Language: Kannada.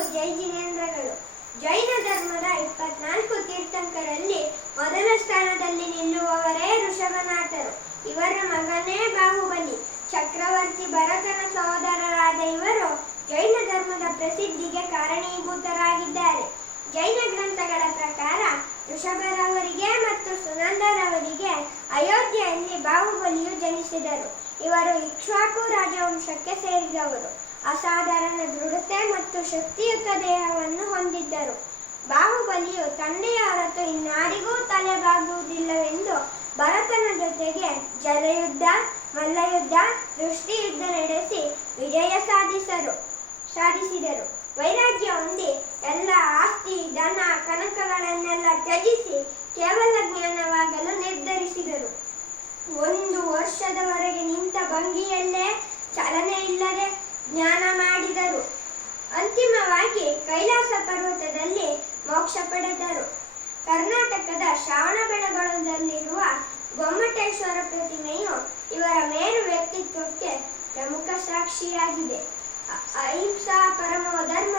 ಜೈ ಜಿನೇಂದ್ರಗಳು. ಜೈನ ಧರ್ಮದ ಇಪ್ಪತ್ನಾಲ್ಕು ತೀರ್ಥಂಕರಲ್ಲಿ ಮೊದಲ ಸ್ಥಾನದಲ್ಲಿ ನಿಲ್ಲುವವರೇ ಋಷಭನಾಥರು. ಇವರ ಮಗನೇ ಬಾಹುಬಲಿ. ಚಕ್ರವರ್ತಿ ಭರತನ ಸಹೋದರರಾದ ಇವರು ಜೈನ ಧರ್ಮದ ಪ್ರಸಿದ್ಧಿಗೆ ಕಾರಣೀಭೂತರಾಗಿದ್ದಾರೆ. ಜೈನ ಗ್ರಂಥಗಳ ಪ್ರಕಾರ ಋಷಭರವರಿಗೆ ಮತ್ತು ಸುನಂದರವರಿಗೆ ಅಯೋಧ್ಯೆಯಲ್ಲಿ ಬಾಹುಬಲಿಯು ಜನಿಸಿದರು. ಇವರು ಇಕ್ಷ್ವಾಕು ರಾಜವಂಶಕ್ಕೆ ಸೇರಿದವರು. ಅಸಾಧಾರಣ ದೃಢತೆ ಮತ್ತು ಶಕ್ತಿಯುತ ದೇಹವನ್ನು ಹೊಂದಿದ್ದರು. ಬಾಹುಬಲಿಯು ತಂದೆಯ ಹೊರತು ಇನ್ನಾರಿಗೂ ತಲೆಬಾಗುವುದಿಲ್ಲವೆಂದು ಭರತನ ಜೊತೆಗೆ ಜಲಯುದ್ಧ, ಮಲ್ಲಯುದ್ಧ, ದೃಷ್ಟಿಯುದ್ಧ ನಡೆಸಿ ವಿಜಯ ಸಾಧಿಸರು, ಸಾಧಿಸಿದರು. ವೈರಾಗ್ಯ ಹೊಂದಿ ಎಲ್ಲ ಆಸ್ತಿ, ಧನ, ಕನಕಗಳನ್ನೆಲ್ಲ ತ್ಯಜಿಸಿ ಅಂತಿಮವಾಗಿ ಕೈಲಾಸ ಪರ್ವತದಲ್ಲಿ ಮೋಕ್ಷ ಪಡೆದರು. ಕರ್ನಾಟಕದ ಶ್ರವಣಬೆಳಗೊಳದಲ್ಲಿರುವ ಗೊಮ್ಮಟೇಶ್ವರ ಪ್ರತಿಮೆಯು ಇವರ ಮೇರು ವ್ಯಕ್ತಿತ್ವಕ್ಕೆ ಪ್ರಮುಖ ಸಾಕ್ಷಿಯಾಗಿದೆ. ಅಹಿಂಸಾ ಪರಮೋ ಧರ್ಮ